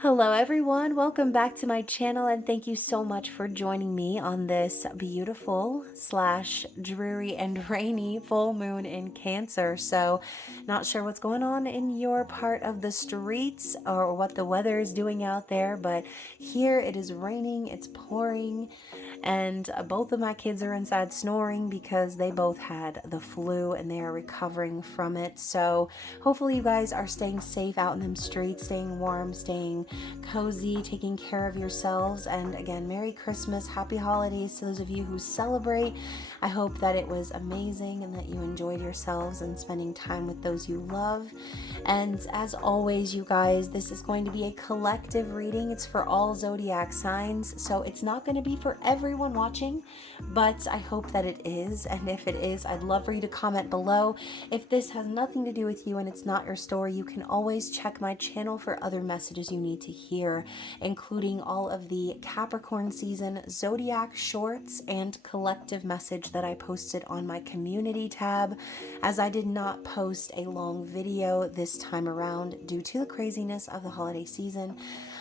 Hello everyone, welcome back to my channel and thank you so much for joining me on this beautiful slash dreary and rainy full moon in Cancer. So not sure what's going on in your part of the streets or what the weather is doing out there, but here it is raining, it's pouring, and both of my kids are inside snoring because they both had the flu and they are recovering from it. So hopefully you guys are staying safe out in them streets, staying warm, staying cozy, taking care of yourselves. And again, Merry Christmas, Happy Holidays to those of you who celebrate. I hope that it was amazing and that you enjoyed yourselves and spending time with those you love. And as always, you guys, this is going to be a collective reading. It's for all zodiac signs, so it's not going to be for everyone watching, but I hope that it is. And if it is, I'd love for you to comment below. If this has nothing to do with you and it's not your story, you can always check my channel for other messages you need to hear, including all of the Capricorn season zodiac shorts and collective message that I posted on my community tab, as I did not post a long video this time around due to the craziness of the holiday season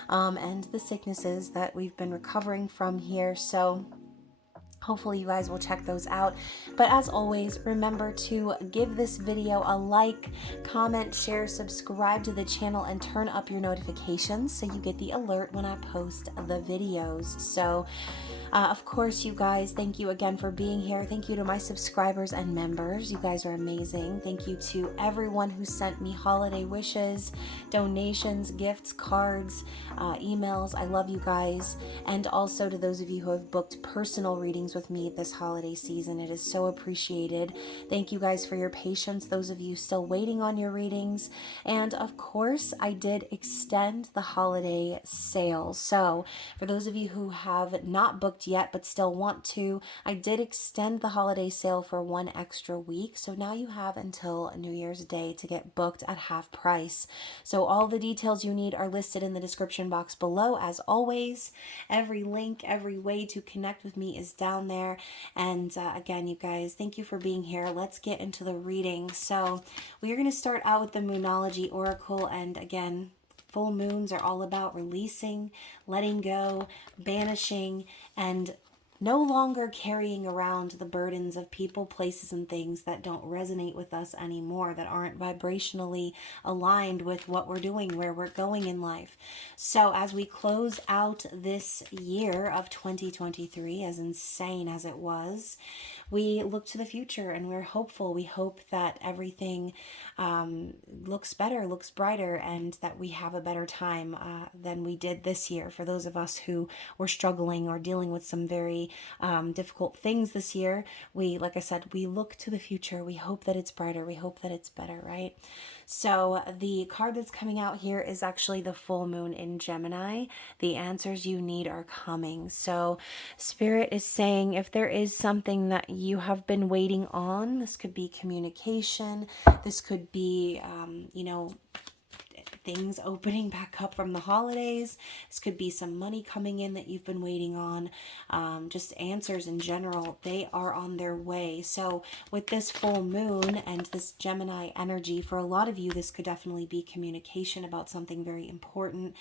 and the sicknesses that we've been recovering from here. So hopefully you guys will check those out. But as always, remember to give this video a like, comment, share, subscribe to the channel, and turn up your notifications so you get the alert when I post the videos. So of course, you guys, thank you again for being here. Thank you to my subscribers and members. You guys are amazing. Thank you to everyone who sent me holiday wishes, donations, gifts, cards, emails. I love you guys. And also to those of you who have booked personal readings with me this holiday season. It is so appreciated. Thank you guys for your patience. Those of you still waiting on your readings. And of course, I did extend the holiday sale. So for those of you who have not booked yet but still want to, I did extend the holiday sale for one extra week. So now you have until New Year's Day to get booked at half price. So all the details you need are listed in the description box below. As always, every link, every way to connect with me is down there. And again, you guys, thank you for being here. Let's get into the reading. So we are going to start out with the Moonology Oracle. And again, full moons are all about releasing, letting go, banishing, and no longer carrying around the burdens of people, places, and things that don't resonate with us anymore, that aren't vibrationally aligned with what we're doing, where we're going in life. So as we close out this year of 2023, as insane as it was, we look to the future and we're hopeful. We hope that everything looks better, looks brighter, and that we have a better time than we did this year. For those of us who were struggling or dealing with some very difficult things this year, like I said, we look to the future. We hope that it's brighter. We hope that it's better, right? So the card that's coming out here is actually the full moon in Gemini. The answers you need are coming. So Spirit is saying if there is something that you have been waiting on, this could be communication, this could be, things opening back up from the holidays. This could be some money coming in that you've been waiting on. Just answers in general, they are on their way. So with this full moon and this Gemini energy, for a lot of you, this could definitely be communication about something very important.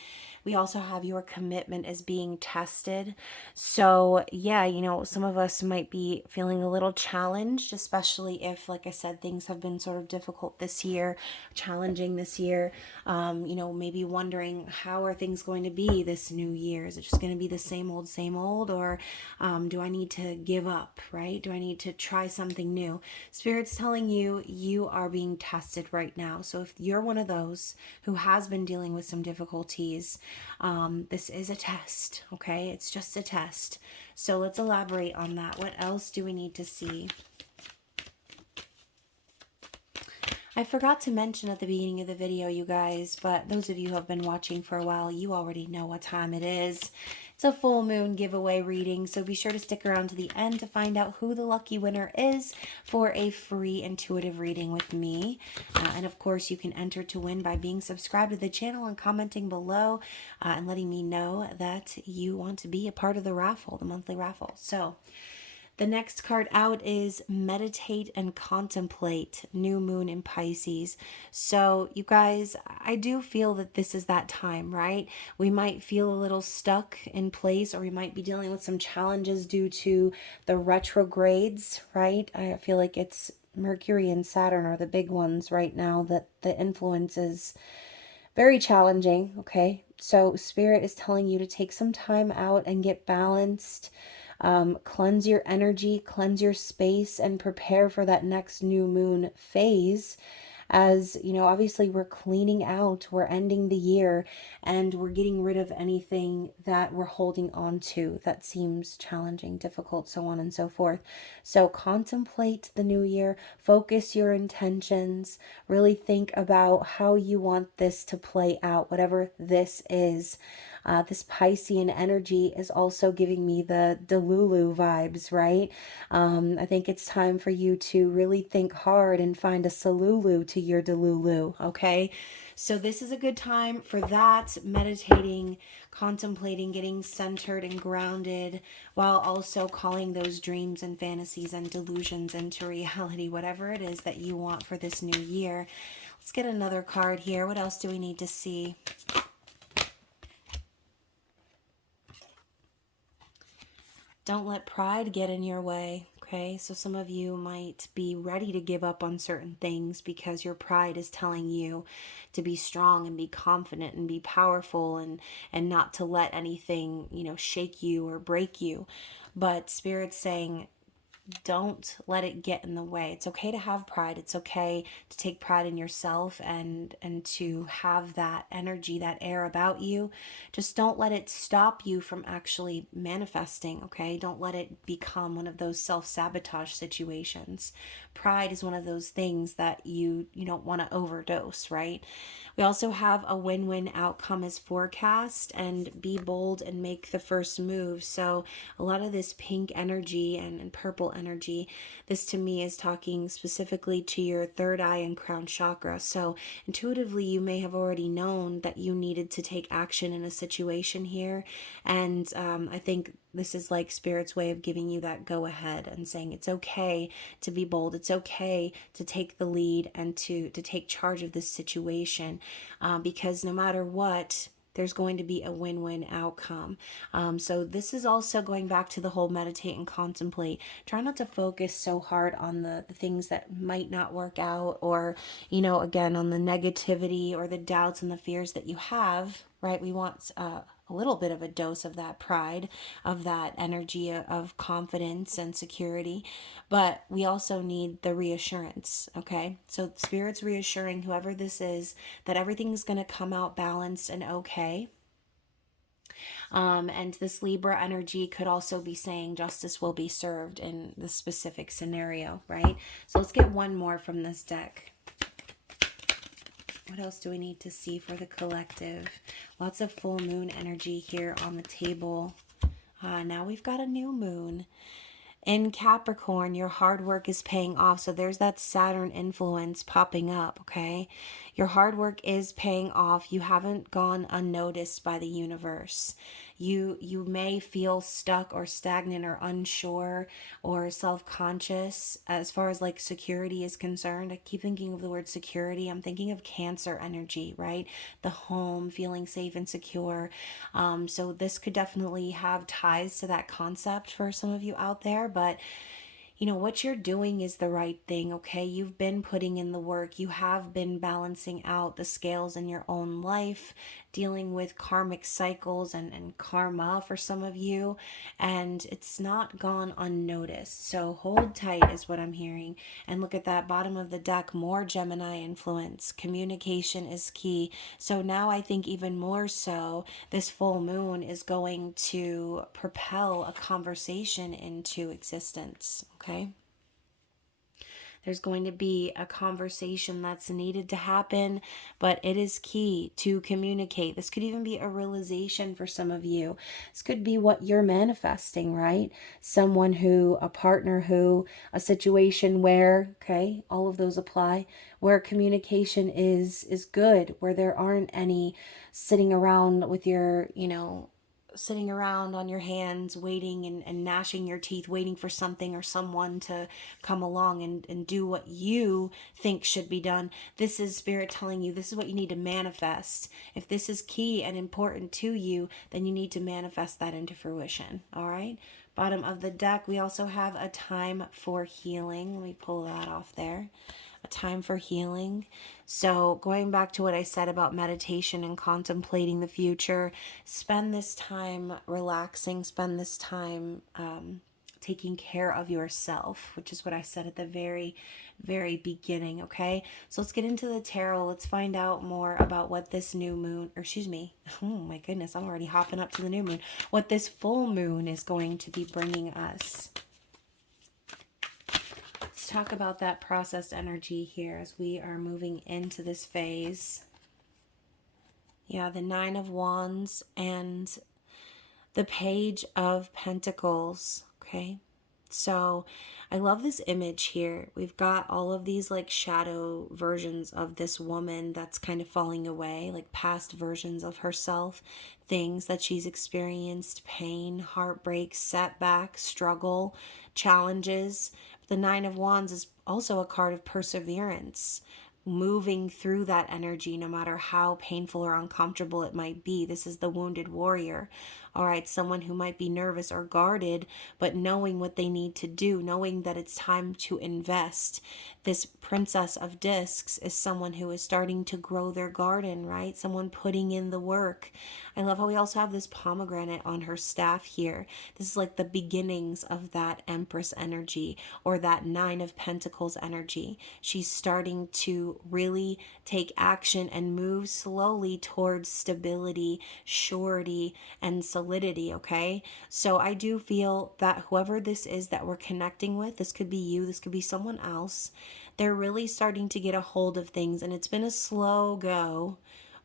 We also have your commitment as being tested. So yeah, some of us might be feeling a little challenged, especially if, like I said, things have been sort of difficult this year, challenging this year. Maybe wondering, how are things going to be this new year? Is it just going to be the same old, or do I need to give up, right? Do I need to try something new? Spirit's telling you, you are being tested right now. So if you're one of those who has been dealing with some difficulties, this is a test, okay? It's just a test. So let's elaborate on that. What else do we need to see? I forgot to mention at the beginning of the video, you guys, but those of you who have been watching for a while, you already know what time it is. It's a full moon giveaway reading, so be sure to stick around to the end to find out who the lucky winner is for a free intuitive reading with me. And of course, you can enter to win by being subscribed to the channel and commenting below and letting me know that you want to be a part of the raffle, the monthly raffle. So The next card out is meditate and contemplate, new moon in Pisces. So, you guys, I do feel that this is that time, right? We might feel a little stuck in place, or we might be dealing with some challenges due to the retrogrades, right? I feel like it's Mercury and Saturn are the big ones right now that the influence is very challenging, okay? So, Spirit is telling you to take some time out and get balanced. Cleanse your energy, cleanse your space, and prepare for that next new moon phase. As you know, obviously we're cleaning out, we're ending the year, and we're getting rid of anything that we're holding on to that seems challenging, difficult, so on and so forth. So contemplate the new year, focus your intentions, really think about how you want this to play out, whatever this is. This Piscean energy is also giving me the Delulu vibes, right? I think it's time for you to really think hard and find a Salulu to your Delulu, okay? So this is a good time for that, meditating, contemplating, getting centered and grounded, while also calling those dreams and fantasies and delusions into reality, whatever it is that you want for this new year. Let's get another card here. What else do we need to see? Don't let pride get in your way, okay? So some of you might be ready to give up on certain things because your pride is telling you to be strong and be confident and be powerful, and not to let anything, shake you or break you. But Spirit's saying, don't let it get in the way. It's okay to have pride. It's okay to take pride in yourself and to have that energy, that air about you. Just don't let it stop you from actually manifesting, okay? Don't let it become one of those self-sabotage situations. Pride is one of those things that you don't want to overdose, right? We also have a win-win outcome as forecast, and be bold and make the first move. So a lot of this pink energy and purple energy, this to me is talking specifically to your third eye and crown chakra. So intuitively, you may have already known that you needed to take action in a situation here. And I think this is like Spirit's way of giving you that go ahead and saying it's okay to be bold. It's okay to take the lead and to take charge of this situation, because no matter what, there's going to be a win-win outcome. So this is also going back to the whole meditate and contemplate. Try not to focus so hard on the things that might not work out, or, again, on the negativity or the doubts and the fears that you have, right? We want a little bit of a dose of that pride, of that energy of confidence and security, but we also need the reassurance, okay? So Spirit's reassuring whoever this is that everything's going to come out balanced and okay. And this Libra energy could also be saying justice will be served in this specific scenario, right? So let's get one more from this deck. What else do we need to see for the collective? Lots of full moon energy here on the table. Now we've got a new moon. In Capricorn, your hard work is paying off. So there's that Saturn influence popping up, okay? Your hard work is paying off. You haven't gone unnoticed by the universe. You may feel stuck or stagnant or unsure or self-conscious as far as like security is concerned. I keep thinking of the word security. I'm thinking of Cancer energy, right? The home, feeling safe and secure. So this could definitely have ties to that concept for some of you out there, but what you're doing is the right thing, okay? You've been putting in the work. You have been balancing out the scales in your own life, dealing with karmic cycles and karma for some of you, and it's not gone unnoticed. So hold tight is what I'm hearing. And look at that bottom of the deck, more Gemini influence. Communication is key. So now I think even more so, this full moon is going to propel a conversation into existence, okay? There's going to be a conversation that's needed to happen, but it is key to communicate. This could even be a realization for some of you. This could be what you're manifesting, right? Someone who, a partner who, a situation where, okay, all of those apply, where communication is good, where there aren't any sitting around with your, sitting around on your hands waiting and gnashing your teeth, waiting for something or someone to come along and do what you think should be done. This is Spirit telling you this is what you need to manifest. If this is key and important to you, then you need to manifest that into fruition. All right. Bottom of the deck, we also have a time for healing. Let me pull that off there. A time for healing. So going back to what I said about meditation and contemplating the future, spend this time relaxing, spend this time taking care of yourself, which is what I said at the very beginning. Okay, so let's get into the tarot. Let's find out more about what this new moon, or excuse me, oh my goodness, I'm already hopping up to the new moon, what this full moon is going to be bringing us. Let's talk about that processed energy here as we are moving into this phase. Yeah, the Nine of Wands and the Page of Pentacles. Okay, so I love this image here. We've got all of these like shadow versions of this woman that's kind of falling away, like past versions of herself, things that she's experienced, pain, heartbreak, setback, struggle, challenges. The Nine of Wands is also a card of perseverance, moving through that energy no matter how painful or uncomfortable it might be. This is the wounded warrior. All right, someone who might be nervous or guarded, but knowing what they need to do, knowing that it's time to invest. This Princess of Discs is someone who is starting to grow their garden, right? Someone putting in the work. I love how we also have this pomegranate on her staff here. This is like the beginnings of that Empress energy or that Nine of Pentacles energy. She's starting to really take action and move slowly towards stability, surety, and solidity, okay? So I do feel that whoever this is that we're connecting with, this could be you, this could be someone else, they're really starting to get a hold of things, and it's been a slow go,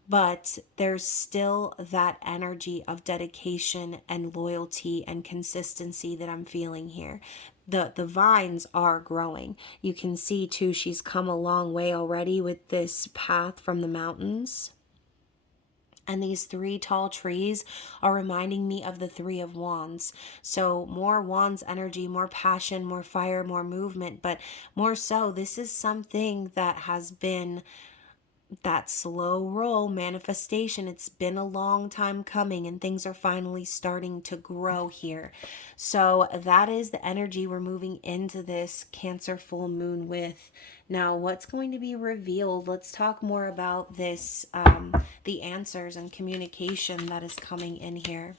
but there's still that energy of dedication and loyalty and consistency that I'm feeling here. The vines are growing. You can see too, she's come a long way already with this path from the mountains. And these three tall trees are reminding me of the Three of Wands. So more Wands energy, more passion, more fire, more movement, but more so, this is something that has been that slow roll manifestation. It's been a long time coming and things are finally starting to grow here. So that is the energy we're moving into this Cancer full moon with. Now, what's going to be revealed? Let's talk more about this, the answers and communication that is coming in here.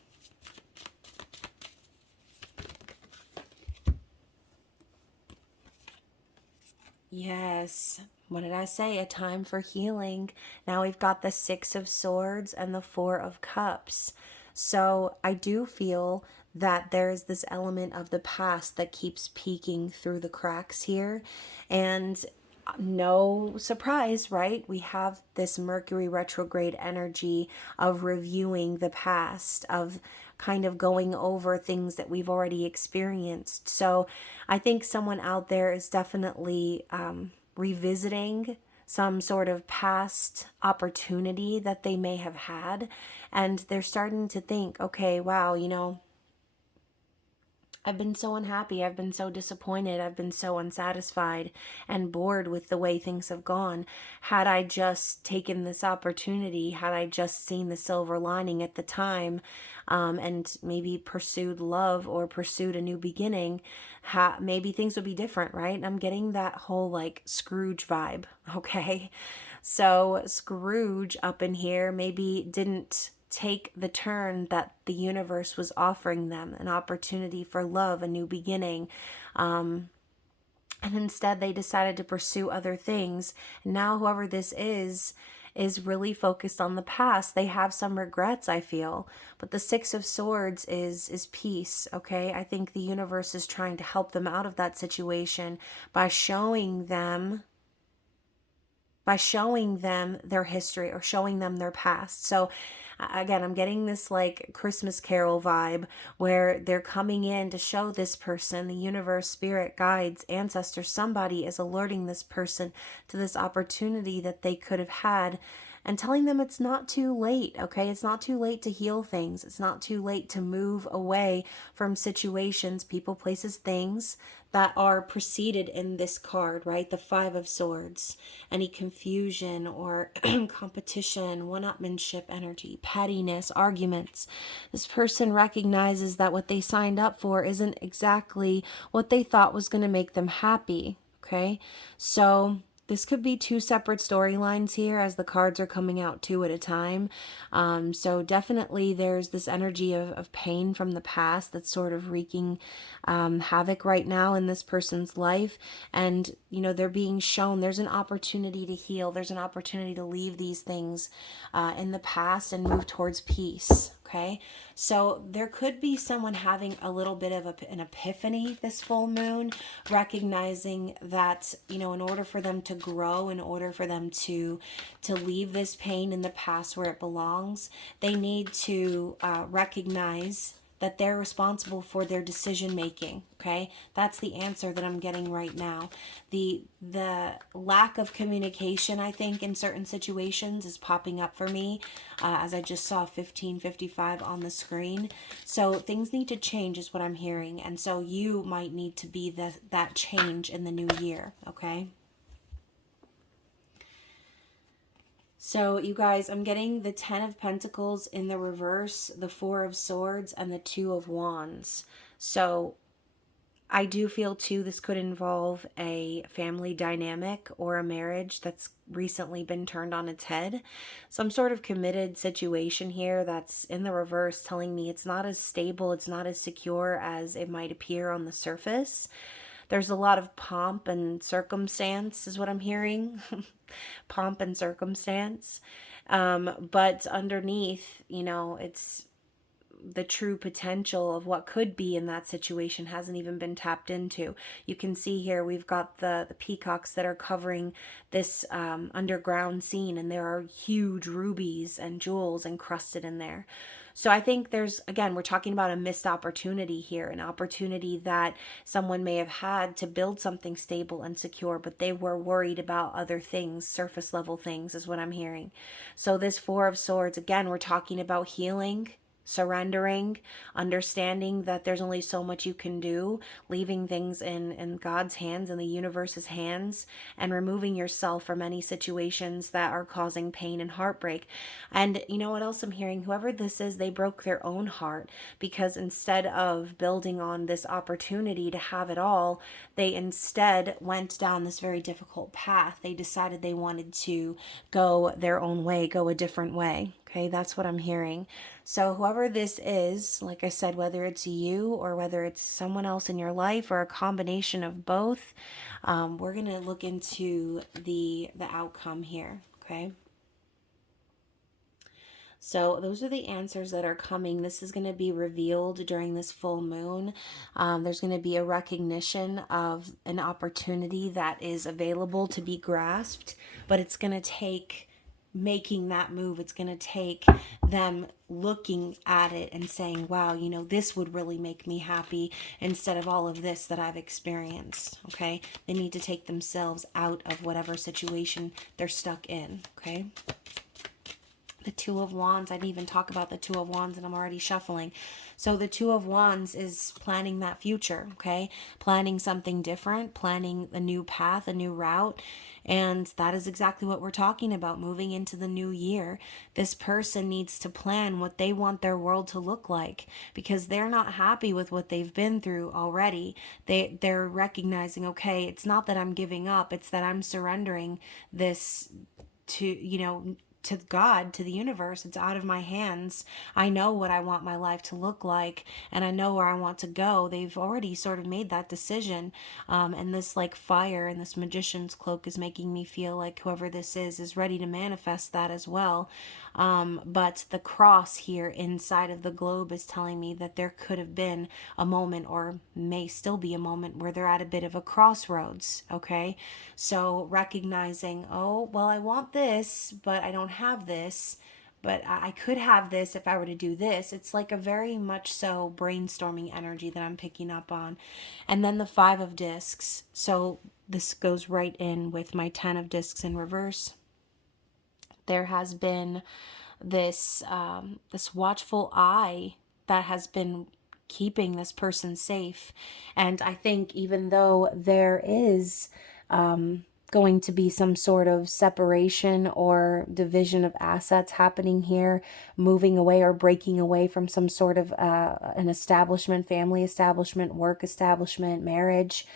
Yes. What did I say? A time for healing. Now we've got the Six of Swords and the Four of Cups. So I do feel that there is this element of the past that keeps peeking through the cracks here. And no surprise, right? We have this Mercury retrograde energy of reviewing the past, of kind of going over things that we've already experienced. So I think someone out there is definitely revisiting some sort of past opportunity that they may have had. And they're starting to think, okay, wow, you know, I've been so unhappy, I've been so disappointed, I've been so unsatisfied and bored with the way things have gone. Had I just taken this opportunity, had I just seen the silver lining at the time, and maybe pursued love or pursued a new beginning, maybe things would be different, right? I'm getting that whole like Scrooge vibe, okay? So Scrooge up in here maybe didn't take the turn that the universe was offering them, an opportunity for love, a new beginning. And instead they decided to pursue other things. Now whoever this is really focused on the past. They have some regrets, I feel. But the Six of Swords is peace, okay? I think the universe is trying to help them out of that situation by showing them their history or showing them their past. So again, I'm getting this like Christmas Carol vibe where they're coming in to show this person, the universe, spirit, guides, ancestors, somebody is alerting this person to this opportunity that they could have had and telling them it's not too late, okay? It's not too late to heal things. It's not too late to move away from situations, people, places, things that are preceded in this card, right? The Five of Swords. Any confusion or competition, one-upmanship energy, pettiness, arguments. This person recognizes that what they signed up for isn't exactly what they thought was going to make them happy, okay? So this could be two separate storylines here as the cards are coming out two at a time. So definitely there's this energy of pain from the past that's sort of wreaking havoc right now in this person's life. And, you know, they're being shown there's an opportunity to heal. There's an opportunity to leave these things in the past and move towards peace. Okay, so there could be someone having a little bit of an epiphany this full moon, recognizing that, you know, in order for them to grow, in order for them to leave this pain in the past where it belongs, they need to recognize that they're responsible for their decision making. Okay, that's the answer that I'm getting right now. The lack of communication, I think, in certain situations is popping up for me, as I just saw 1555 on the screen. So things need to change is what I'm hearing, and so you might need to be that change in the new year. Okay. So you guys, I'm getting the 10 of Pentacles in the reverse, the 4 of Swords, and the 2 of Wands. So I do feel too this could involve a family dynamic or a marriage that's recently been turned on its head. Some sort of committed situation here that's in the reverse, telling me it's not as stable, it's not as secure as it might appear on the surface. There's a lot of pomp and circumstance is what I'm hearing. Pomp and circumstance. But underneath, you know, it's the true potential of what could be in that situation hasn't even been tapped into. You can see here we've got the peacocks that are covering this underground scene, and there are huge rubies and jewels encrusted in there. So I think there's, again, we're talking about a missed opportunity here, an opportunity that someone may have had to build something stable and secure, but they were worried about other things, surface level things is what I'm hearing. So this 4 of Swords, again, we're talking about healing, surrendering, understanding that there's only so much you can do, leaving things in God's hands, in the universe's hands, and removing yourself from any situations that are causing pain and heartbreak. And you know what else I'm hearing? Whoever this is, they broke their own heart, because instead of building on this opportunity to have it all, they instead went down this very difficult path. They decided they wanted to go their own way, go a different way. Okay, that's what I'm hearing. So whoever this is, like I said, whether it's you or whether it's someone else in your life or a combination of both, we're going to look into the outcome here, okay? So those are the answers that are coming. This is going to be revealed during this full moon. There's going to be a recognition of an opportunity that is available to be grasped, but it's going to take making that move. It's going to take them looking at it and saying, wow, you know, this would really make me happy instead of all of this that I've experienced. Okay. They need to take themselves out of whatever situation they're stuck in. Okay. The 2 of Wands, I didn't even talk about the 2 of Wands and I'm already shuffling. So the 2 of Wands is planning that future, okay? Planning something different, planning a new path, a new route. And that is exactly what we're talking about, moving into the new year. This person needs to plan what they want their world to look like, because they're not happy with what they've been through already. They're recognizing, okay, it's not that I'm giving up, it's that I'm surrendering this to, you know, to God, to the universe. It's out of my hands. I know what I want my life to look like, and I know where I want to go. They've already sort of made that decision. And this like fire and this magician's cloak is making me feel like whoever this is ready to manifest that as well. But the cross here inside of the globe is telling me that there could have been a moment, or may still be a moment, where they're at a bit of a crossroads. Okay. So recognizing, oh, well, I want this, but I don't have this, but I could have this if I were to do this. It's like a very much so brainstorming energy that I'm picking up on. And then the 5 of discs. So this goes right in with my 10 of discs in reverse, There has been this this watchful eye that has been keeping this person safe. And I think even though there is going to be some sort of separation or division of assets happening here, moving away or breaking away from some sort of an establishment, family establishment, work establishment, marriage,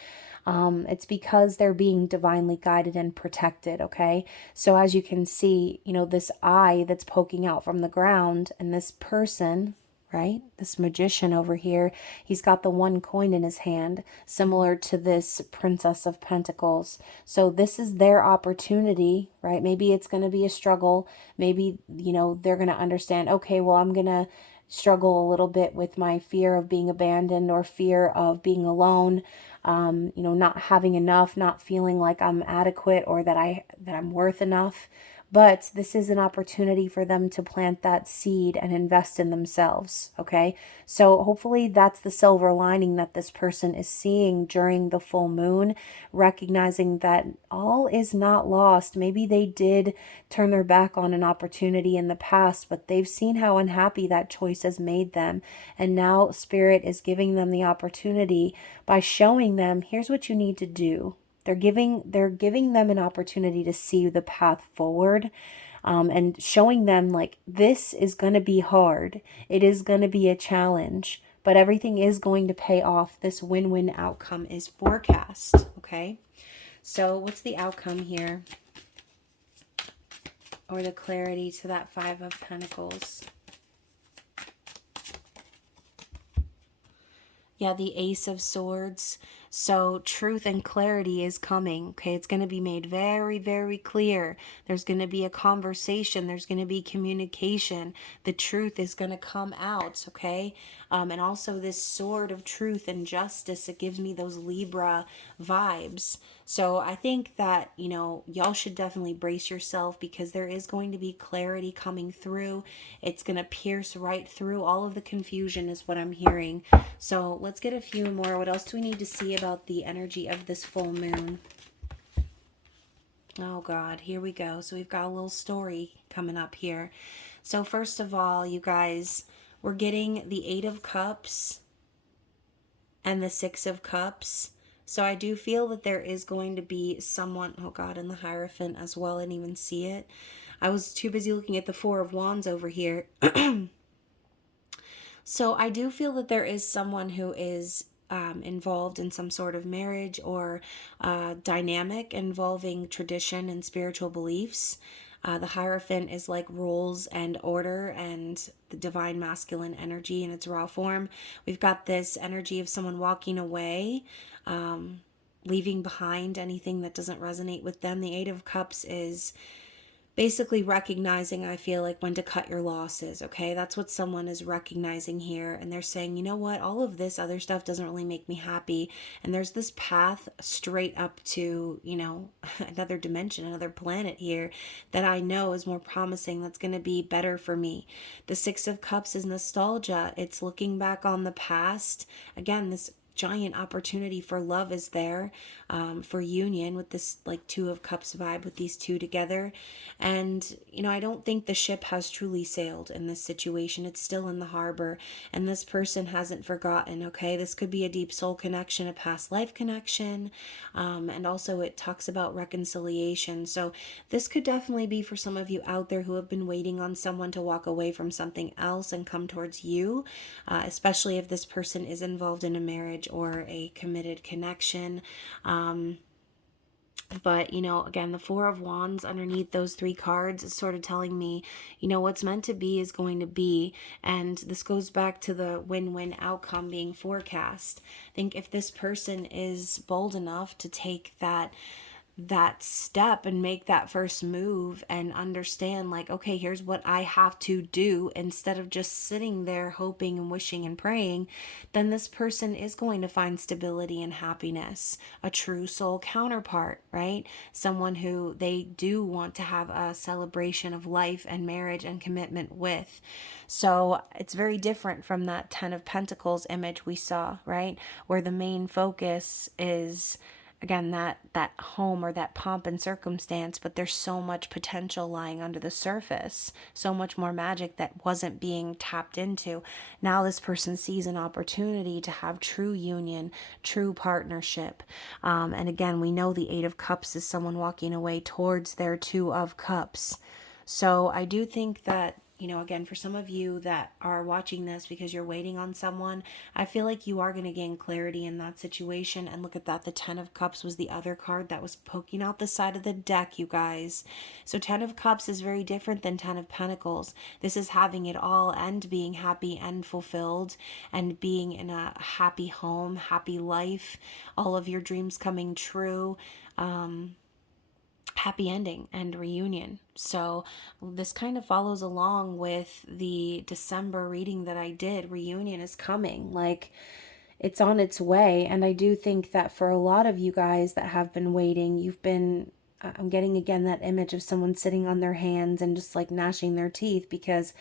it's because they're being divinely guided and protected, okay? So as you can see, you know, this eye that's poking out from the ground, and this person, right? This magician over here, he's got the one coin in his hand, similar to this Princess of Pentacles. So this is their opportunity, right? Maybe it's going to be a struggle. Maybe, you know, they're going to understand, okay, well, I'm going to struggle a little bit with my fear of being abandoned or fear of being alone, you know, not having enough, not feeling like I'm adequate or that I'm worth enough. But this is an opportunity for them to plant that seed and invest in themselves, okay? So hopefully that's the silver lining that this person is seeing during the full moon, recognizing that all is not lost. Maybe they did turn their back on an opportunity in the past, but they've seen how unhappy that choice has made them. And now Spirit is giving them the opportunity by showing them, here's what you need to do. They're giving them an opportunity to see the path forward, and showing them like this is going to be hard. It is going to be a challenge, but everything is going to pay off. This win-win outcome is forecast. Okay, so what's the outcome here, or the clarity to that Five of Pentacles? Yeah, the Ace of Swords. So truth and clarity is coming, okay? It's going to be made very, very clear. There's going to be a conversation. There's going to be communication. The truth is going to come out, okay? And also this sword of truth and justice, it gives me those Libra vibes. So I think that, you know, y'all should definitely brace yourself, because there is going to be clarity coming through. It's going to pierce right through all of the confusion is what I'm hearing. So let's get a few more. What else do we need to see about the energy of this full moon? Oh God, here we go. So we've got a little story coming up here. So first of all, you guys, we're getting the Eight of Cups and the Six of Cups. So I do feel that there is going to be someone, oh God, and the Hierophant as well. I didn't even see it. I was too busy looking at the Four of Wands over here. So I do feel that there is someone who is involved in some sort of marriage or dynamic involving tradition and spiritual beliefs. The Hierophant is like rules and order and the divine masculine energy in its raw form. We've got this energy of someone walking away, leaving behind anything that doesn't resonate with them. The Eight of Cups is basically recognizing, I feel like, when to cut your losses, okay? That's what someone is recognizing here. And they're saying, you know what? All of this other stuff doesn't really make me happy. And there's this path straight up to, you know, another dimension, another planet here that I know is more promising, that's going to be better for me. The Six of Cups is nostalgia. It's looking back on the past. Again, this giant opportunity for love is there, for union with this like Two of Cups vibe with these two together. And you know, I don't think the ship has truly sailed in this situation. It's still in the harbor, and this person hasn't forgotten, okay? This could be a deep soul connection, a past life connection, and also it talks about reconciliation. So this could definitely be for some of you out there who have been waiting on someone to walk away from something else and come towards you, especially if this person is involved in a marriage or a committed connection. But, you know, again, the Four of Wands underneath those three cards is sort of telling me, you know, what's meant to be is going to be. And this goes back to the win-win outcome being forecast. I think if this person is bold enough to take that step and make that first move and understand, like, okay, here's what I have to do, instead of just sitting there hoping and wishing and praying, then this person is going to find stability and happiness, a true soul counterpart, right? Someone who they do want to have a celebration of life and marriage and commitment with. So it's very different from that Ten of Pentacles image we saw, right? Where the main focus is again, that home or that pomp and circumstance, but there's so much potential lying under the surface, so much more magic that wasn't being tapped into. Now this person sees an opportunity to have true union, true partnership. And again, we know the Eight of Cups is someone walking away towards their Two of Cups. So I do think that, again, for some of you that are watching this because you're waiting on someone, I feel like you are going to gain clarity in that situation. And look at that. The Ten of Cups was the other card that was poking out the side of the deck, you guys. So Ten of Cups is very different than Ten of Pentacles. This is having it all and being happy and fulfilled and being in a happy home, happy life, all of your dreams coming true. Happy ending and reunion. So this kind of follows along with the December reading that I did. Reunion is coming. Like, it's on its way. And I do think that for a lot of you guys that have been waiting, I'm getting again that image of someone sitting on their hands and just like gnashing their teeth because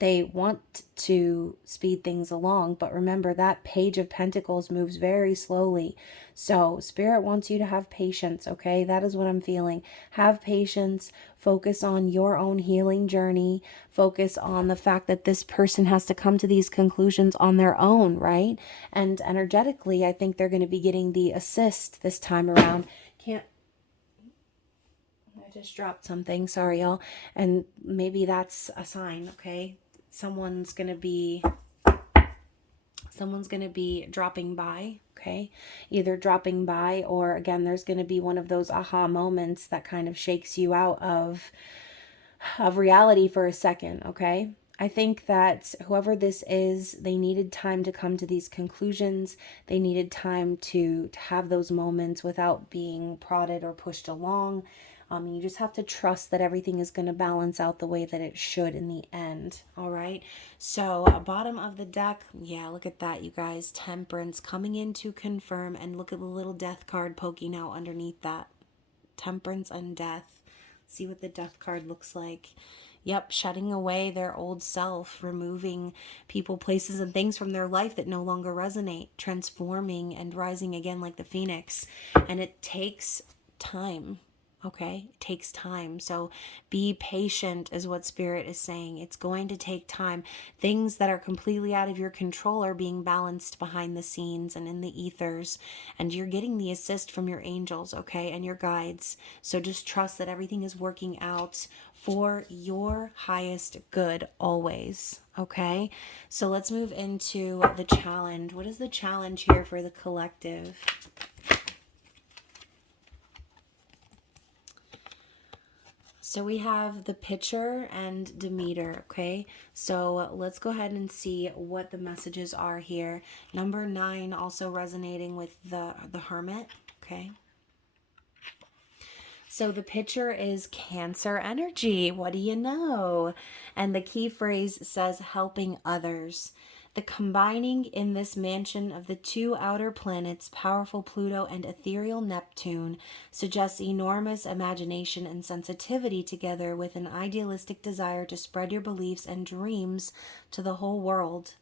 they want to speed things along. But remember, that Page of Pentacles moves very slowly. So Spirit wants you to have patience, okay? That is what I'm feeling. Have patience. Focus on your own healing journey. Focus on the fact that this person has to come to these conclusions on their own, right? And energetically, I think they're going to be getting the assist this time around. I just dropped something, sorry y'all. And maybe that's a sign, okay? Someone's going to be dropping by, okay? Either dropping by or again, there's going to be one of those aha moments that kind of shakes you out of reality for a second, okay? I think that whoever this is, they needed time to come to these conclusions. They needed time to have those moments without being prodded or pushed along. You just have to trust that everything is going to balance out the way that it should in the end. All right. So bottom of the deck. Yeah, look at that, you guys. Temperance coming in to confirm. And look at the little death card poking out underneath that. Temperance and death. See what the death card looks like. Yep, shutting away their old self, removing people, places, and things from their life that no longer resonate, transforming and rising again like the phoenix. And it takes time. Okay, it takes time. So be patient is what Spirit is saying. It's going to take time. Things that are completely out of your control are being balanced behind the scenes and in the ethers. And you're getting the assist from your angels, okay, and your guides. So just trust that everything is working out for your highest good always, okay? So let's move into the challenge. What is the challenge here for the collective? So we have the Pitcher and Demeter, okay? So let's go ahead and see what the messages are here. Number 9 also resonating with the Hermit, okay? So the Pitcher is Cancer energy. What do you know? And the key phrase says helping others. The combining in this mansion of the two outer planets, powerful Pluto and ethereal Neptune, suggests enormous imagination and sensitivity together with an idealistic desire to spread your beliefs and dreams to the whole world.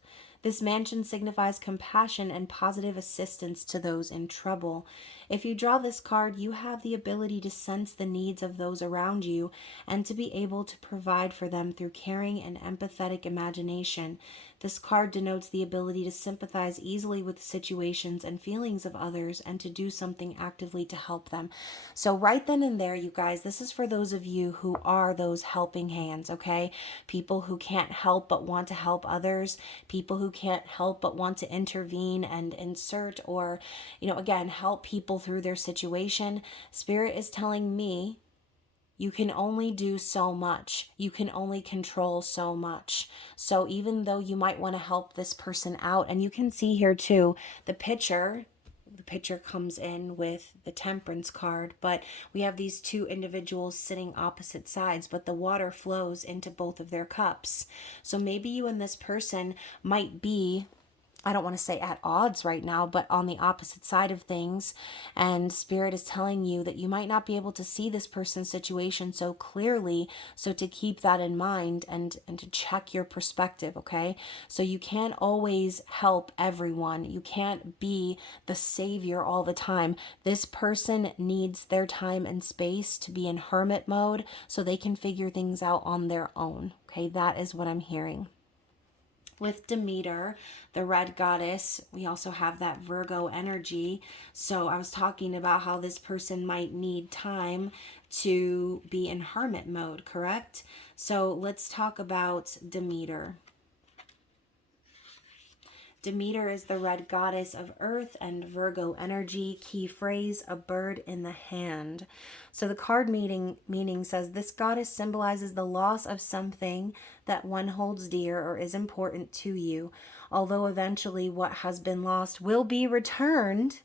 This mansion signifies compassion and positive assistance to those in trouble. If you draw this card, you have the ability to sense the needs of those around you and to be able to provide for them through caring and empathetic imagination. This card denotes the ability to sympathize easily with situations and feelings of others and to do something actively to help them. So right then and there, you guys, this is for those of you who are those helping hands, okay? People who can't help but want to help others, people who can't help but want to intervene and insert or, again, help people through their situation. Spirit is telling me you can only do so much. You can only control so much. So even though you might want to help this person out, and you can see here too, the picture comes in with the Temperance card, but we have these two individuals sitting opposite sides, but the water flows into both of their cups. So maybe you and this person might be I don't want to say at odds right now, but on the opposite side of things. And Spirit is telling you that you might not be able to see this person's situation so clearly. So to keep that in mind and to check your perspective, okay? So you can't always help everyone. You can't be the savior all the time. This person needs their time and space to be in hermit mode so they can figure things out on their own. Okay, that is what I'm hearing. With Demeter, the red goddess, we also have that Virgo energy. So I was talking about how this person might need time to be in hermit mode, correct? So let's talk about Demeter. Demeter is the red goddess of earth and Virgo energy. Key phrase, a bird in the hand. So the card meaning says this goddess symbolizes the loss of something that one holds dear or is important to you. Although eventually what has been lost will be returned,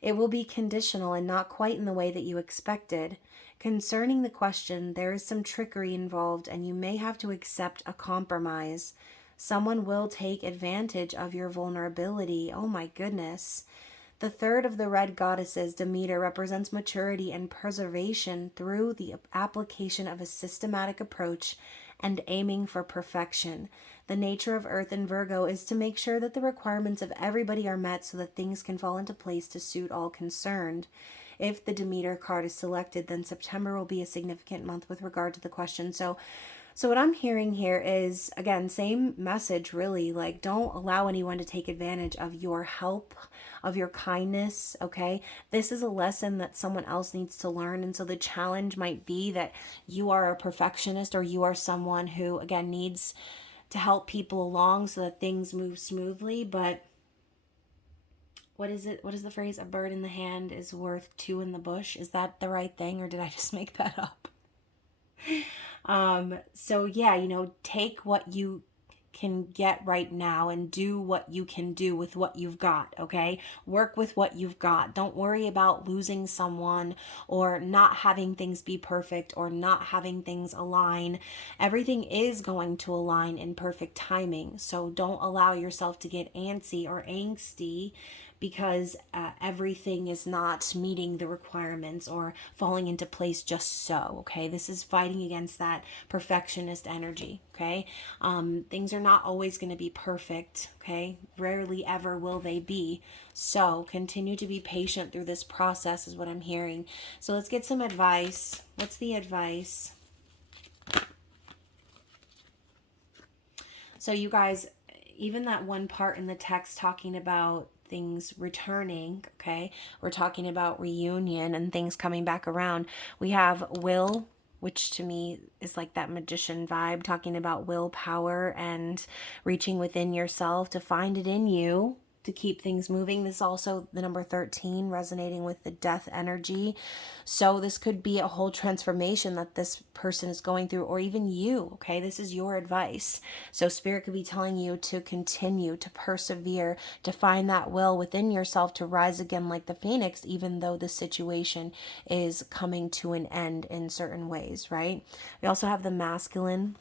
it will be conditional and not quite in the way that you expected. Concerning the question, there is some trickery involved and you may have to accept a compromise. Someone will take advantage of your vulnerability. Oh my goodness. The third of the red goddesses, Demeter, represents maturity and preservation through the application of a systematic approach and aiming for perfection. The nature of Earth and Virgo is to make sure that the requirements of everybody are met so that things can fall into place to suit all concerned. If the Demeter card is selected, then September will be a significant month with regard to the question. So what I'm hearing here is, again, same message really, like don't allow anyone to take advantage of your help, of your kindness, okay? This is a lesson that someone else needs to learn. And so the challenge might be that you are a perfectionist or you are someone who, again, needs to help people along so that things move smoothly. But what is it? What is the phrase? A bird in the hand is worth two in the bush. Is that the right thing or did I just make that up? So yeah, take what you can get right now and do what you can do with what you've got, okay? Work with what you've got. Don't worry about losing someone or not having things be perfect or not having things align. Everything is going to align in perfect timing. So don't allow yourself to get antsy or angsty because everything is not meeting the requirements or falling into place just so, okay? This is fighting against that perfectionist energy, okay? Things are not always going to be perfect, okay? Rarely ever will they be. So continue to be patient through this process is what I'm hearing. So let's get some advice. What's the advice? So you guys, even that one part in the text talking about things returning, okay? We're talking about reunion and things coming back around. We have will, which to me is like that magician vibe, talking about willpower and reaching within yourself to find it in you to keep things moving. This is also the number 13 resonating with the death energy. So this could be a whole transformation that this person is going through, or even you, okay? This is your advice. So Spirit could be telling you to continue, to persevere, to find that will within yourself to rise again like the phoenix, even though the situation is coming to an end in certain ways, right? We also have the masculine.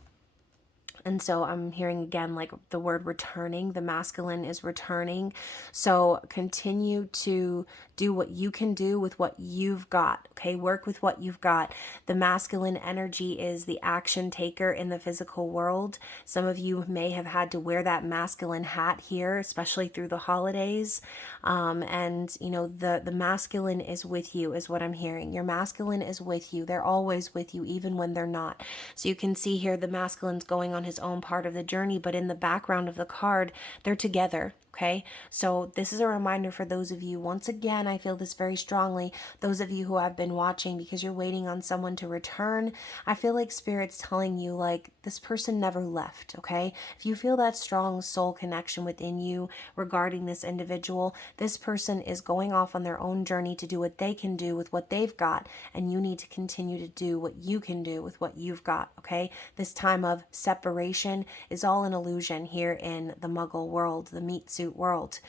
And so I'm hearing again, like the word returning, the masculine is returning. So continue to do what you can do with what you've got. Okay. Work with what you've got. The masculine energy is the action taker in the physical world. Some of you may have had to wear that masculine hat here, especially through the holidays. And the masculine is with you is what I'm hearing. Your masculine is with you. They're always with you, even when they're not. So you can see here, the masculine's going on his own part of the journey, but in the background of the card, they're together. Okay, so this is a reminder for those of you, once again, I feel this very strongly, those of you who have been watching because you're waiting on someone to return. I feel like Spirit's telling you, like, this person never left, okay? If you feel that strong soul connection within you regarding this individual, this person is going off on their own journey to do what they can do with what they've got, and you need to continue to do what you can do with what you've got, okay? This time of separation is all an illusion here in the Muggle world, the meat suit world.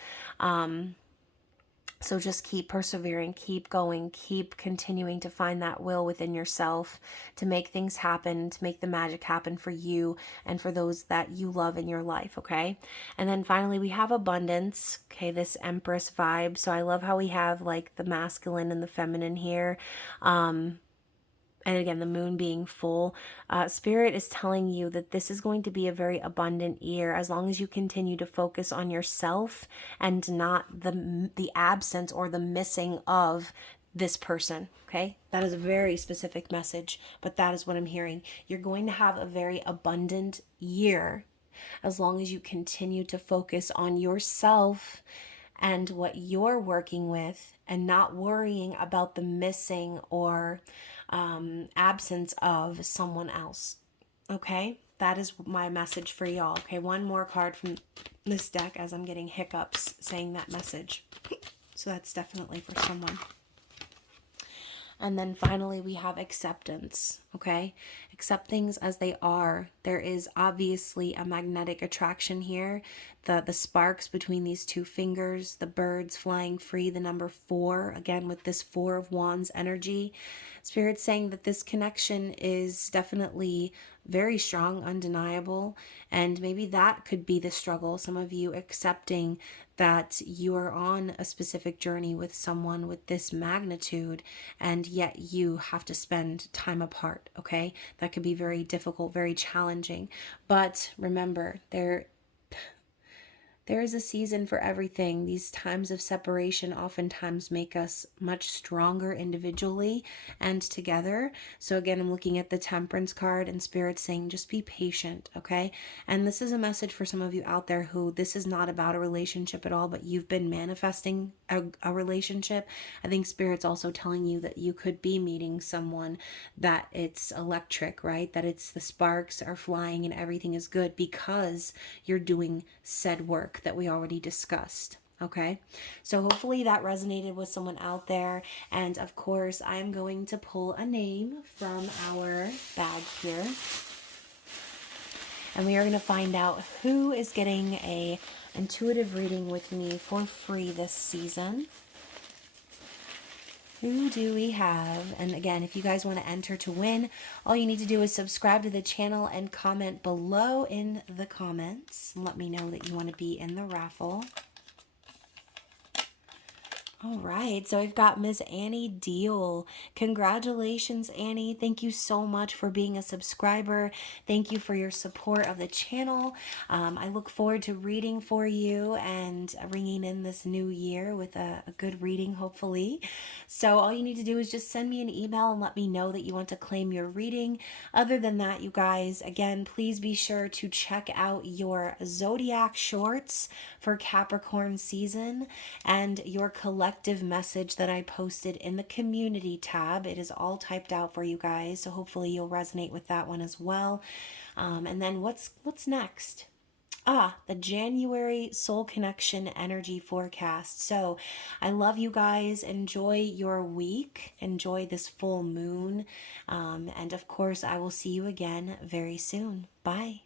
So just keep persevering, keep going, keep continuing to find that will within yourself to make things happen, to make the magic happen for you and for those that you love in your life, okay? And then finally, we have abundance, okay, this Empress vibe. So I love how we have like the masculine and the feminine here. And again, the moon being full, Spirit is telling you that this is going to be a very abundant year as long as you continue to focus on yourself and not the absence or the missing of this person. Okay, that is a very specific message, but that is what I'm hearing. You're going to have a very abundant year as long as you continue to focus on yourself and what you're working with and not worrying about the missing or absence of someone else. Okay, that is my message for y'all. Okay, one more card from this deck as I'm getting hiccups saying that message. So that's definitely for someone. And then finally, we have acceptance, okay? Accept things as they are. There is obviously a magnetic attraction here. The sparks between these two fingers, the birds flying free, the number 4, again with this 4 of Wands energy. Spirit's saying that this connection is definitely very strong, undeniable, and maybe that could be the struggle. Some of you accepting that you are on a specific journey with someone with this magnitude, and yet you have to spend time apart, okay? That could be very difficult, very challenging. But remember, there is a season for everything. These times of separation oftentimes make us much stronger individually and together. So again, I'm looking at the Temperance card and Spirit saying just be patient, okay? And this is a message for some of you out there who this is not about a relationship at all, but you've been manifesting a relationship. I think Spirit's also telling you that you could be meeting someone that it's electric, right? That it's the sparks are flying and everything is good because you're doing said work that we already discussed. Okay, so hopefully that resonated with someone out there. And of course, I'm going to pull a name from our bag here. And we are going to find out who is getting a intuitive reading with me for free this season. Who do we have? And again, if you guys want to enter to win, all you need to do is subscribe to the channel and comment below in the comments. And let me know that you want to be in the raffle. All right, so we've got Miss Annie Deal. Congratulations, Annie. Thank you so much for being a subscriber. Thank you for your support of the channel. I look forward to reading for you and ringing in this new year with a good reading, hopefully. So all you need to do is just send me an email and let me know that you want to claim your reading. Other than that, you guys, again, please be sure to check out your zodiac shorts for Capricorn season and your collective message that I posted in the community tab. It is all typed out for you guys, so hopefully you'll resonate with that one as well. And then what's next? The January Soul Connection energy forecast. So I love you guys. Enjoy your week. Enjoy this full moon. And of course, I will see you again very soon. Bye.